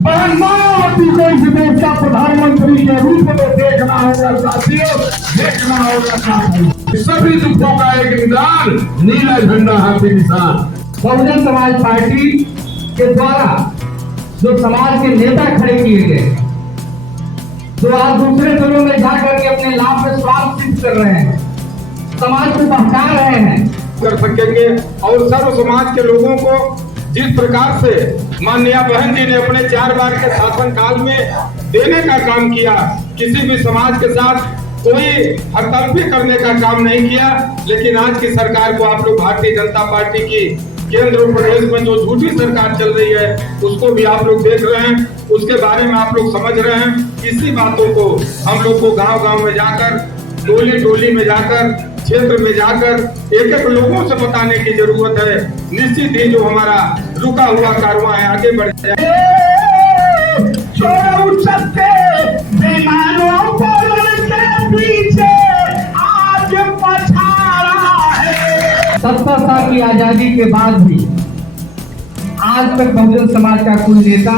मायावती को इस देश का प्रधानमंत्री के रूप में देखना होगा साथियों, देखना होगा साथियों। सभी दुखों का एक निदान नीला झंडा हाथी निशान। बहुजन समाज पार्टी के द्वारा जो समाज के नेता खड़े किए गए, जो आज दूसरे दलों में जाकर के अपने लाभ में स्वार्थ सिद्ध कर रहे हैं, समाज को बहका रहे हैं, कर सकेंगे। और सर्व समाज के लोगों को जिस प्रकार से माननीय बहन जी ने अपने 4 बार के शासन काल में देने का काम किया, किसी भी समाज के साथ कोई हरतलफी करने का काम नहीं किया। लेकिन आज की सरकार को आप लोग भारतीय जनता पार्टी की केंद्र और प्रदेश में जो झूठी सरकार चल रही है उसको भी आप लोग देख रहे हैं, उसके बारे में आप लोग समझ रहे हैं। इसी बातों को हम लोग को गांव-गांव में जाकर, टोली में जाकर, क्षेत्र में जाकर एक एक लोगों से बताने की जरूरत है। निश्चित ही जो हमारा रुका हुआ कारवां है आगे बढ़ जाए। आज 70 साल की आजादी के बाद भी आज तक बहुजन समाज का कोई नेता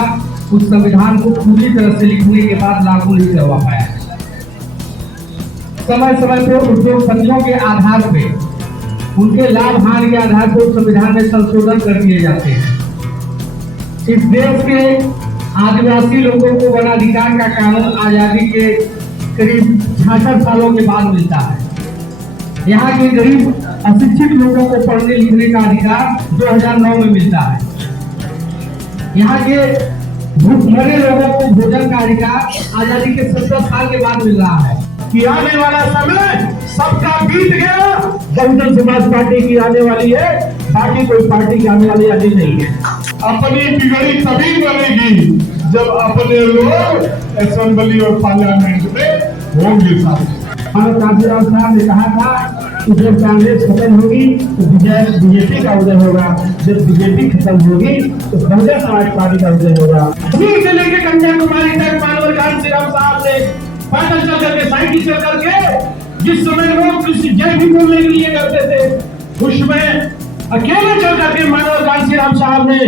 उस संविधान को पूरी तरह से लिखने के बाद लागू नहीं करवा पाया। समय समय पर उद्योगपतियों के आधार पे, उनके लाभ हानि के आधार पर संविधान में संशोधन कर दिए जाते हैं। इस देश के आदिवासी लोगों को वनाधिकार का कानून आजादी के करीब 66 सालों के बाद मिलता है। यहाँ के गरीब अशिक्षित लोगों को पढ़ने लिखने का अधिकार 2009 में मिलता है। यहाँ के भूखमरे लोगों को भोजन का अधिकार आजादी के 70 साल के बाद मिल रहा है। कि आने वाला समय सबका बीत गया, बहुजन समाज पार्टी की आने वाली है, बाकी कोई पार्टी की आने वाली अभी नहीं है। अपनी बिगड़ी तभी बनेगी जब अपने लोग असेंबली और पार्लियामेंट में होंगे। कांशीराम साहब ने कहा था कि जब कांग्रेस खत्म होगी तो बीजेपी का उदय होगा, जब बीजेपी खत्म होगी तो बहुजन समाज पार्टी का उदय होगा। से लेकर कन्याकुमारी तक मानवर कांशीराम साहब ने पैदल चल करके, साइकिल चल करके, जिस समय लोग किसी जय भी बोलने के लिए करते थे, उसमें अकेले चल करके मानव कांशीराम साहब ने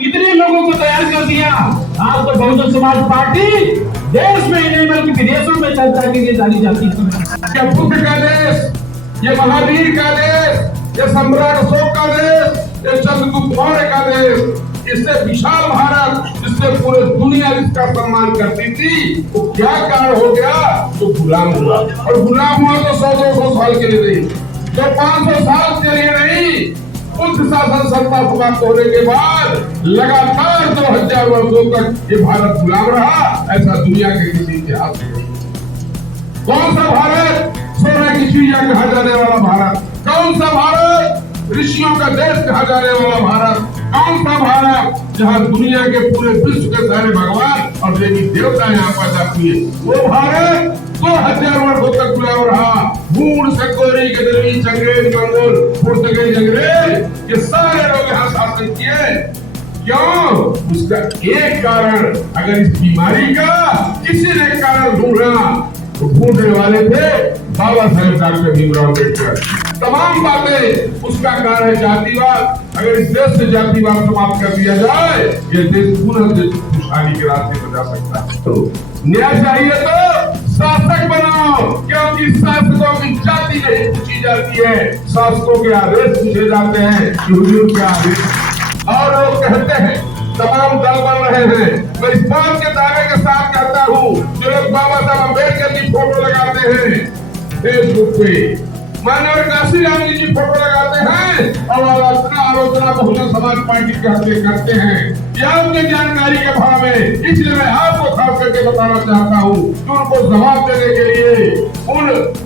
इतने लोगों को तैयार कर दिया। आज तो बहुजन समाज पार्टी देश में ही नहीं बल्कि विदेशों में चर्चा के लिए जानी जाती है। ये बुद्ध का देश, ये महावीर का देश, ये सम्राट अशोक का देश, ये चंद्रगुप्त मौर्य का देश, इससे विशाल भारत, जिससे पूरे दुनिया इसका सम्मान करती थी, तो क्या कारण हो गया? तो गुलाम हुआ। और गुलाम हुआ तो 100-200 साल के लिए नहीं, तो 500 साल के लिए नहीं। बुद्ध शासन सत्ता समाप्त होने के बाद लगातार 2000 वर्षों तक ये भारत गुलाम रहा। ऐसा दुनिया के किसी इतिहास में नहीं। कौन सा भारत? सोने की चिड़िया कहा जाने वाला भारत। कौन सा भारत? ऋषियों का देश कहा जाने वाला भारत। कौन सा भारत? जहाँ दुनिया के पूरे विश्व के सारे भगवान और देवी देवता यहाँ पैदा हुए। वो भारत 2000 वर्षों तक गुलाम रहा। बूढ़ से कोरी के दरवीश, अंग्रेज, मंगोल, पुर्तगाली, अंग्रेज, ये सारे लोग यहाँ शासन किए। क्यों? उसका एक कारण, अगर इस बीमारी का किसी ने कारण ढूंढा तो ढूंढने वाले थे बाबा साहेब डॉक्टर भीमराव अम्बेडकर। तमाम बातें उसका कारण है जातिवाद। अगर इस देश से जातिवाद समाप्त कर दिया जाए, ये देश पूरा खुशहाली के रास्ते पर जा सकता है। तो न्याय चाहिए तो शासक बनाओ, क्योंकि शासकों की जाति नहीं पूछी जाती है, शासकों के आदेश पूछे जाते हैं कि हुजूर क्या आदेश। और लोग कहते हैं तमाम दल बन रहे हैं। मैं इस बात के दावे के साथ कहता हूँ, जो लोग बाबा साहब अम्बेडकर की फोटो लगाते हैं फेसबुक पे, मानव कांशीराम जी फोटो लगाते हैं और आलोचना बहुजन समाज पार्टी के करते हैं, या उनके जानकारी के भाव में। इसलिए मैं आपको खास करके बताना चाहता हूँ कि उनको जवाब देने के लिए उन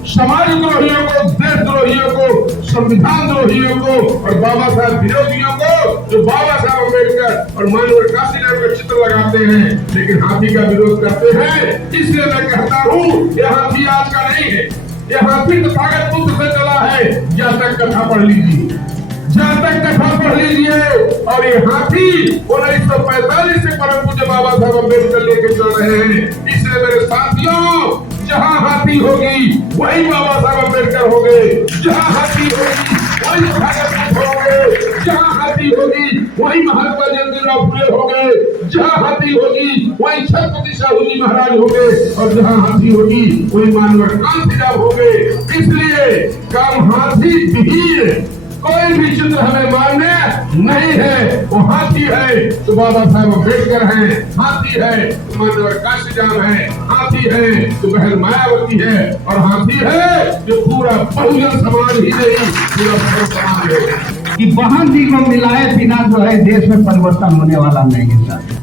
समाज द्रोहियों को, देशद्रोहियों को, संविधान द्रोहियों को और बाबा साहब विरोधियों को, जो बाबा साहब अम्बेडकर और मानव कांशीराम का चित्र लगाते हैं लेकिन हाथी का विरोध करते हैं। इसलिए मैं कहता हूँ ये हाथी आज का नहीं है, ये हाथी तथागत बुद्ध से चला है। जहाँ तक कथा पढ़ लीजिए, जहाँ तक कथा पढ़ लीजिए। और ये हाथी 1945 से परम पूज्य बाबा साहब अम्बेडकर लेके चल रहे हैं। इसलिए मेरे साथियों, जहाँ हाथी होगी वही बाबा साहब अम्बेडकर हो गए, जहाँ हाथी होगी वही तथागत बुद्ध हो गए, जहाँ हाथी होगी वही महात्मा ज्योतिराव फुले हो गए, जहाँ हाथी हाथी होगी वही छत्रपति शाहू महाराज होंगे, और जहाँ हाथी होगी वही मानवर कांति राम होंगे। इसलिए काम हाथी विहीन कोई भी चित्र हमें मान्य नहीं है। वो हाथी है तो बाबा साहब अम्बेडकर हैं, हाथी है तो मानवर काशीराम है, हाथी है तो बहन मायावती है, और हाथी है जो पूरा बहुजन समाज ही नहीं पूरा सर्व समाज है। कि बहन जी को मिलाए बिना जो है देश में परिवर्तन होने वाला नहीं है सर।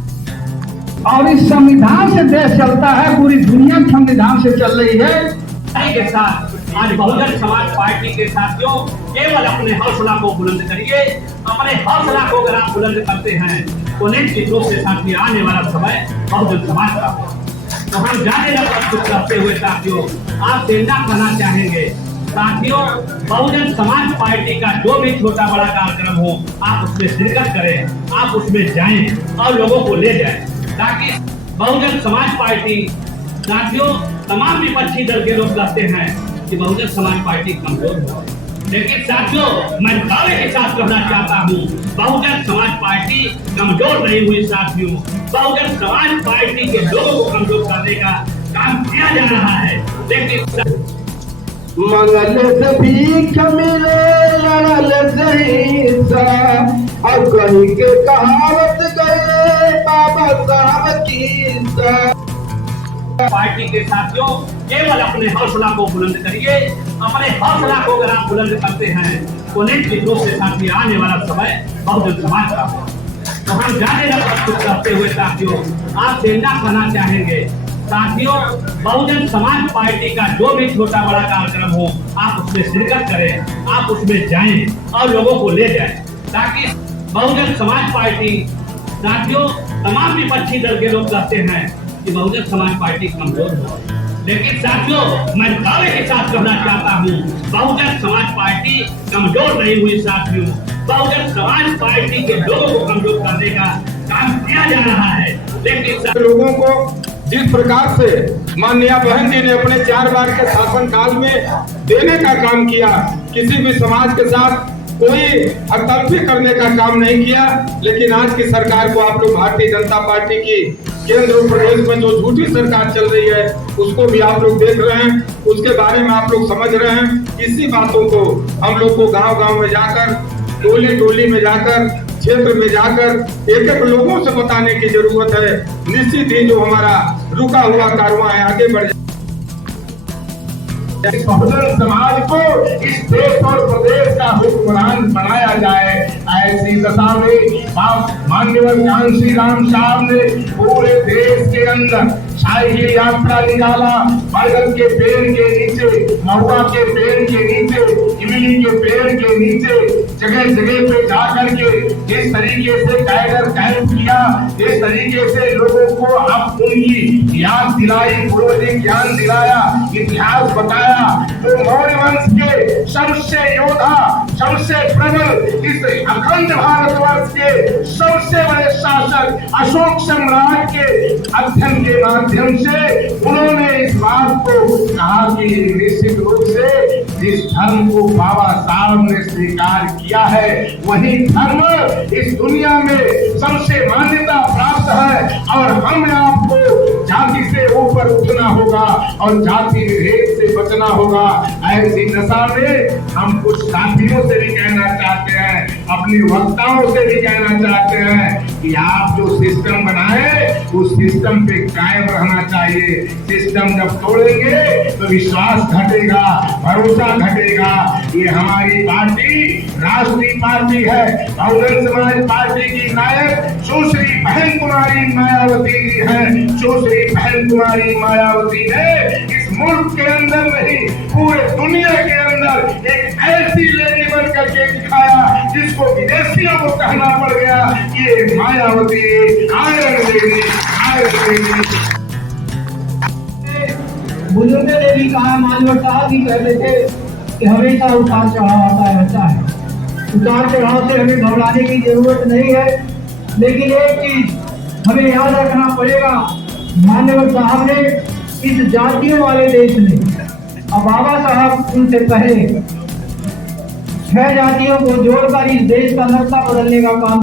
और इस संविधान से देश चलता है, पूरी दुनिया संविधान से चल रही है। के साथ आज बहुजन समाज पार्टी के साथियों केवल अपने हौसला को बुलंद करिए। अपने हौसला को अगर आप बुलंद करते हैं तो निश्चित रूप से साथी आने वाला समय बहुजन समाज का हो। तो हम जाने प्रस्तुत करते हुए साथियों आपसे ना कहना चाहेंगे साथियों, बहुजन समाज पार्टी का जो भी छोटा बड़ा कार्यक्रम हो आप उसमें शिरकत करें, आप उसमें जाएं और लोगों को ले जाएं, ताकि बहुजन समाज पार्टी साथियों तमाम विपक्षी दल के लोग कहते हैं कि बहुजन समाज पार्टी कमजोर हो, लेकिन साथियों मैं दावे के साथ कहना चाहता हूँ बहुजन समाज पार्टी कमजोर नहीं हुई साथियों। बहुजन समाज पार्टी के लोगों को कमजोर करने का काम किया जा रहा है, लेकिन मंगल से भीख मिले लड़ल सहिंसा, और कहीं के कहावत गए बाबा साहब की पार्टी के साथियों केवल अपने हौसला को बुलंद करिए। अपने हौसला को अगर आप बुलंद करते हैं तो निश्चित रूप से साथी आने वाला समय बहुजन समाज का हो। तो हम जाने प्रस्तुत करते हुए साथियों आपसे ना कहना चाहेंगे साथियों, बहुजन समाज पार्टी का जो भी छोटा बड़ा कार्यक्रम हो आप उसमें शिरकत करें, आप उसमें जाएं और लोगों को ले जाएं, ताकि बहुजन समाज पार्टी साथियों तमाम विपक्षी दल के लोग कहते हैं कि बहुजन समाज पार्टी कमजोर हो, लेकिन साथियों मैं दावे के साथ कहना चाहता हूँ बहुजन समाज पार्टी कमजोर नहीं हुई साथियों। बहुजन समाज पार्टी के लोगों को कमजोर करने का काम किया जा रहा है, लेकिन लोगों को जिस प्रकार से माननीय बहन जी ने अपने 4 बार के शासन काल में देने का काम किया, किसी भी समाज के साथ कोई हस्तक्षेप करने का काम नहीं किया। लेकिन आज की सरकार को आप लोग भारतीय जनता पार्टी की केंद्र और प्रदेश में जो झूठी सरकार चल रही है उसको भी आप लोग देख रहे हैं, उसके बारे में आप लोग समझ रहे हैं। इसी बातों को हम लोग को गांव-गांव में जाकर, टोली-टोली में जाकर, क्षेत्र में जाकर एक एक लोगों से बताने की जरूरत है। निश्चित ही जो हमारा रुका हुआ कारवां है आगे बढ़ बहुजन समाज को इस देश और प्रदेश का हुक्मरान बनाया जाए। ऐसी दशा में माननीय कांशी राम साहब ने पूरे देश के अंदर साइकिल यात्रा निकाला। बरगद के पेड़ के नीचे, महुआ के पेड़ के नीचे, इमली के पेड़ के नीचे जगह जगह पे जाकर के इस तरीके से टाइगर कैंप किया, इस तरीके से लोगों को अब उनकी याद दिलाई, पूर्वज ज्ञान दिलाया, इतिहास बताया। तो मौर्य वंश के सबसे योद्धा, सबसे प्रबल, इस अखंड भारतवर्ष के सबसे बड़े शासक अशोक सम्राट के अध्ययन के माध्यम से उन्होंने इस बात को कहा कि निश्चित रूप से जिस धर्म को बाबा साहब ने स्वीकार किया है वही धर्म इस दुनिया में सबसे मान्यता प्राप्त है, और हमें आपको जाति से ऊपर उठना होगा और जाति भेद से बचना होगा। ऐसी दशा में हम कुछ साथियों से भी कहना चाहते हैं, अपने वक्ताओं से भी कहना चाहते हैं कि आप जो सिस्टम बनाए उस सिस्टम पे कायम रहना चाहिए। सिस्टम जब तोड़ेंगे तो विश्वास घटेगा, भरोसा घटेगा। ये हमारी पार्टी राष्ट्रीय पार्टी है। बहुजन समाज पार्टी की नायक सुश्री बहन कुमारी मायावती जी हैं। सुश्री बहन कुमारी मायावती ने इस मुल्क के अंदर नहीं पूरे दुनिया के अंदर एक ऐसी लेडी बन करके दिखाया जिसको विदेशियों को कहना पड़ गया ये Mayawati iron lady, iron lady. बुजुर्गों ने भी कहा, मानव साहब भी कहते थे कि हमेशा उतार चढ़ाव आता रहता है, उतार चढ़ाव से हमें घबराने की जरूरत नहीं है। लेकिन एक चीज हमें याद रखना पड़ेगा, मानव साहब ने इस जातियों वाले देश में, अब बाबा साहब उनसे पहले 6 जातियों को जोड़कर इस देश का नक्शा बदलने का काम